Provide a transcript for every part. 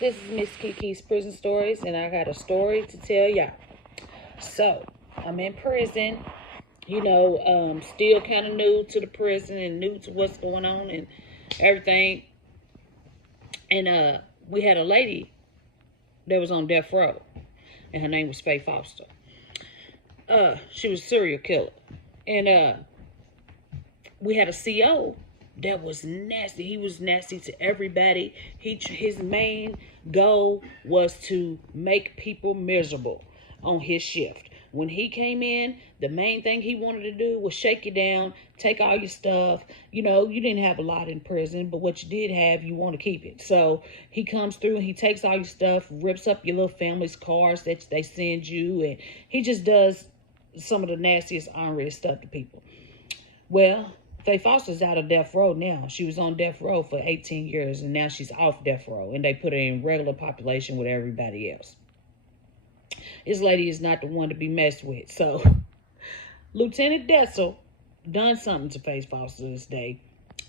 This is Miss Kiki's Prison Stories, and I got a story to tell y'all. So, I'm in prison, still kind of new to the prison and new to what's going on and everything. And we had a lady that was on death row, and her name was Faye Foster. She was a serial killer. And we had a CO that was nasty. He was nasty to everybody. His main goal was to make people miserable on his shift. When he came in, the main thing he wanted to do was shake you down, take all your stuff. You didn't have a lot in prison, but what you did have, you want to keep it. So he comes through and he takes all your stuff, rips up your little family's cars that they send you, and he just does some of the nastiest, unreal stuff to people. Well, Faye Foster's out of death row now. She was on death row for 18 years, and now she's off death row, and they put her in regular population with everybody else. This lady is not the one to be messed with. So, Lieutenant Dessel done something to Faye Foster this day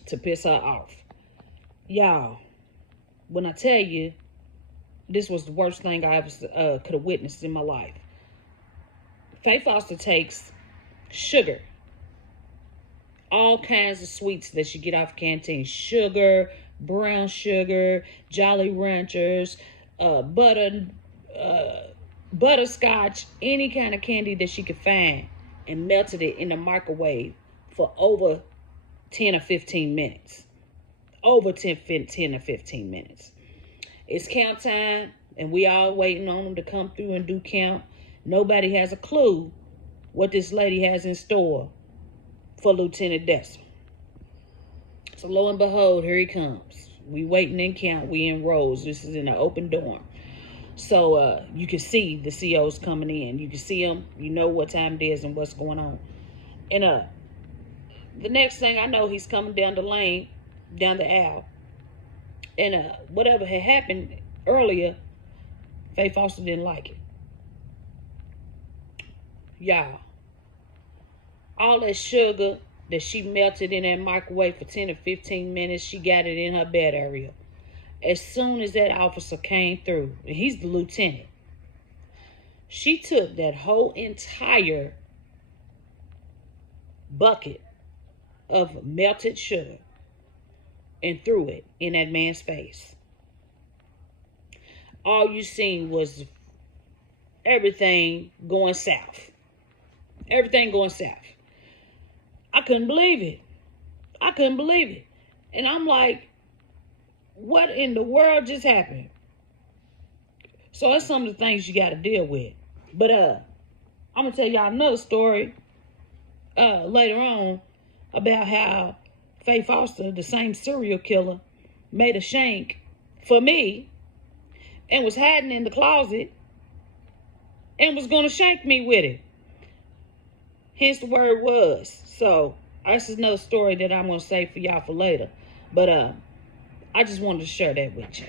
to piss her off. Y'all, when I tell you, this was the worst thing I ever could have witnessed in my life. Faye Foster takes sugar, all kinds of sweets that you get off canteen. Sugar, brown sugar, Jolly Ranchers, butterscotch, any kind of candy that she could find, and melted it in the microwave for over 10 or 15 minutes. Over 10 or 15 minutes. It's count time, and we all waiting on them to come through and do count. Nobody has a clue what this lady has in store for Lieutenant Dessel. So lo and behold, here he comes. We waiting in count. We in rows. This is in an open dorm. So you can see the COs coming in. You can see them. You know what time it is and what's going on. And the next thing I know, he's coming down the lane, down the aisle. And whatever had happened earlier, Faye Foster didn't like it. Y'all, all that sugar that she melted in that microwave for 10 or 15 minutes, she got it in her bed area. As soon as that officer came through, and he's the lieutenant, she took that whole entire bucket of melted sugar and threw it in that man's face. All you seen was everything going south. Everything going south. I couldn't believe it. I couldn't believe it. And I'm like, what in the world just happened? So that's some of the things you got to deal with. But I'm going to tell y'all another story later on about how Faye Foster, the same serial killer, made a shank for me and was hiding in the closet and was going to shank me with it. Hence the word was. So that's another story that I'm going to save for y'all for later. But I just wanted to share that with you.